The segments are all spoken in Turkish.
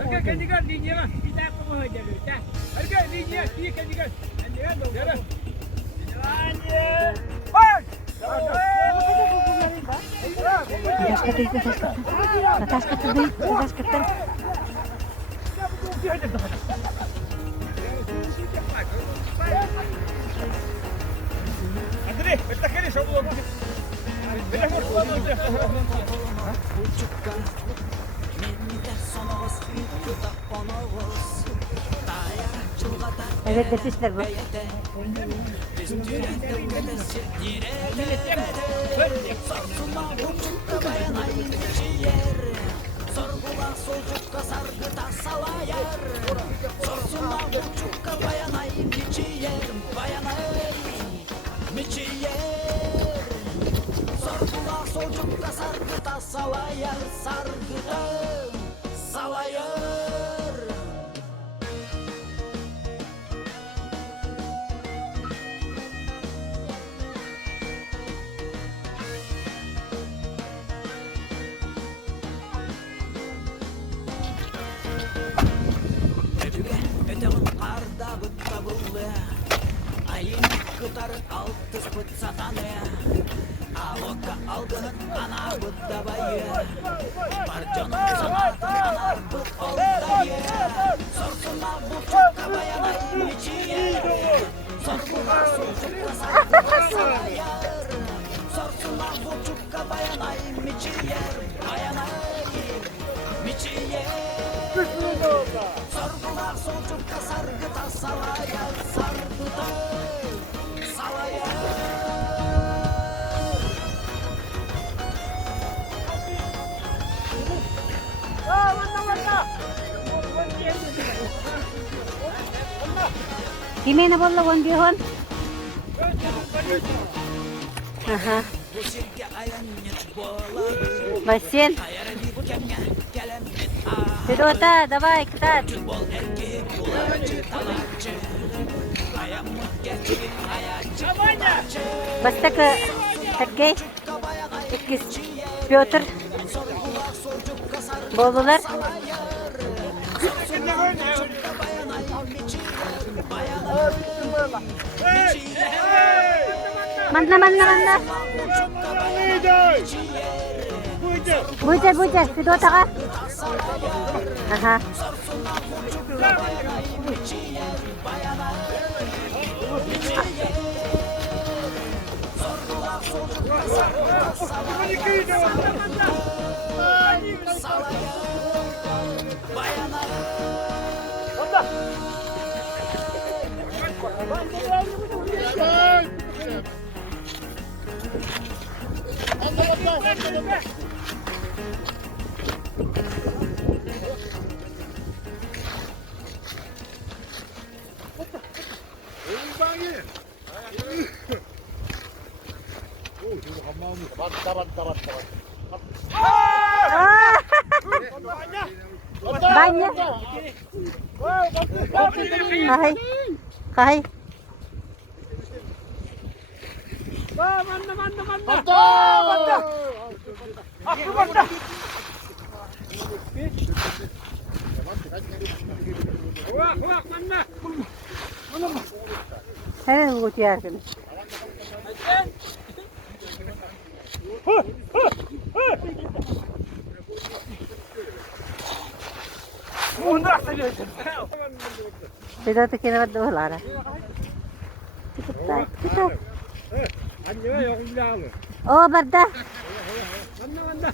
Harga kan juga linya lah. Kita apa mau aja dulu. Harga linya dia kan juga. Jalan dong. Jalan. Jalan ya. Hei. Atas ketel. Andre, betak ini sebelum. Evet nefisler bu. Kimi na bolla gondihon? Ага. Бассейн. Федота, давай, катать. Бастaka Sergey, İkiz Piotr, Bolular. Mana. Bujar, Fedota ka? Aha. Banyak. Kahai. Sen bu kutuyu arkadaş. Sudah tu kena buat dua lara. Cepat. Oh, berda. Mana.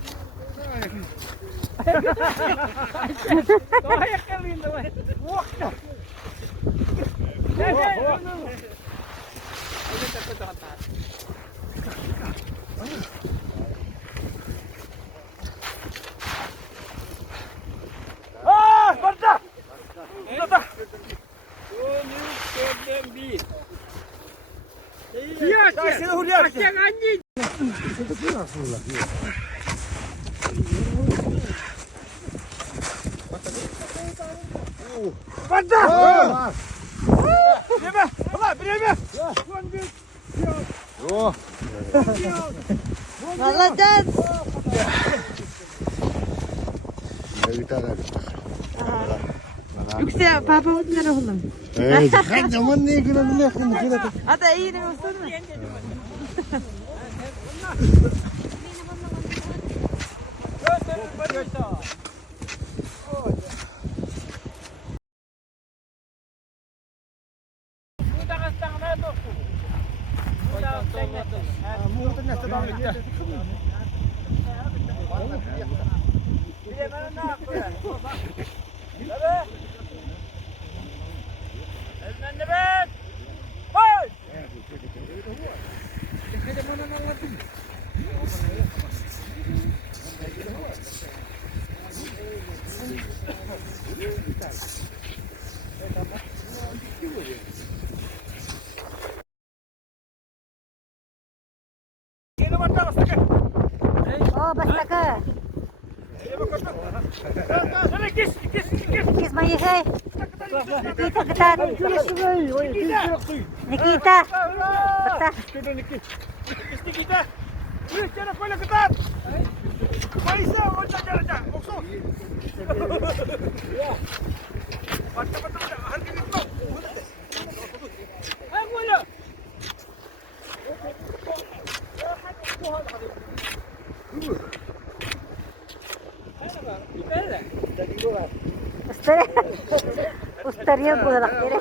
Молодець. Yüksel, papa bunlar oğlum. Hadi aman ne günah ne günah. Hadi iyi de olsun mu? Oh, basta ka. Kis mayisay. Nikita kita. Nikita. Basta. Nikita. Wih, cara kau ketat. Maisa, macam cara. Maksud. Ya. Macam. Harga itu. Aku ya. Ustaria bulak kere.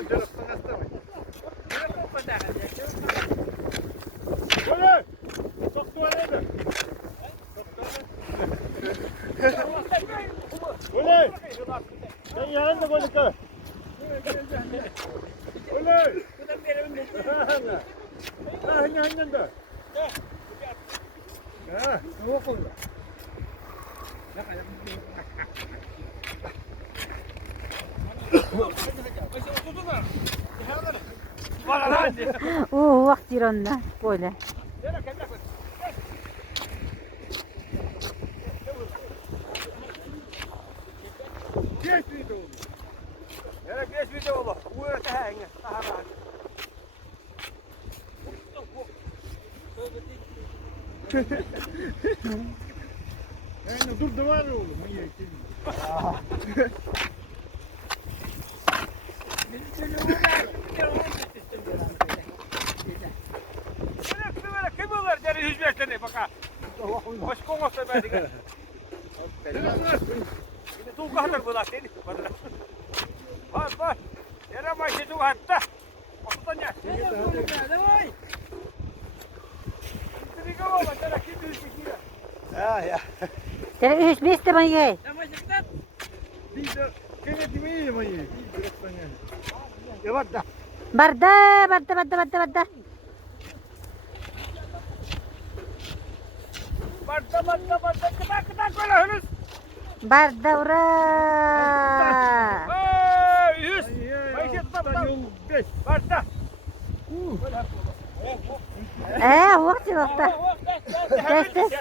Oley! Sen yanında koyduk. Oley! Hangi Ha, ne koyuyor? Waktu ronda boleh. Geç video. Yere geç video olur. Bu öte henge. Yani dur da var oğlum. İyi. Kim olur? Geri 105 tane baka. Hoş kongosta ben de. Tu kahar bola seni. Bas. Yere başı tu hatta. Otunya. Davay. Trigo baba tara kim düşüyor. Ya. Jadi bis te mayay. Sama sekitar. Bisa kene dimi mayı. Ya var da. Barda. Barda. Kita kola henüz. Barda ura. Hey, 100. Bayşe tutam. 5. Barda. Waktu waktu. Tes.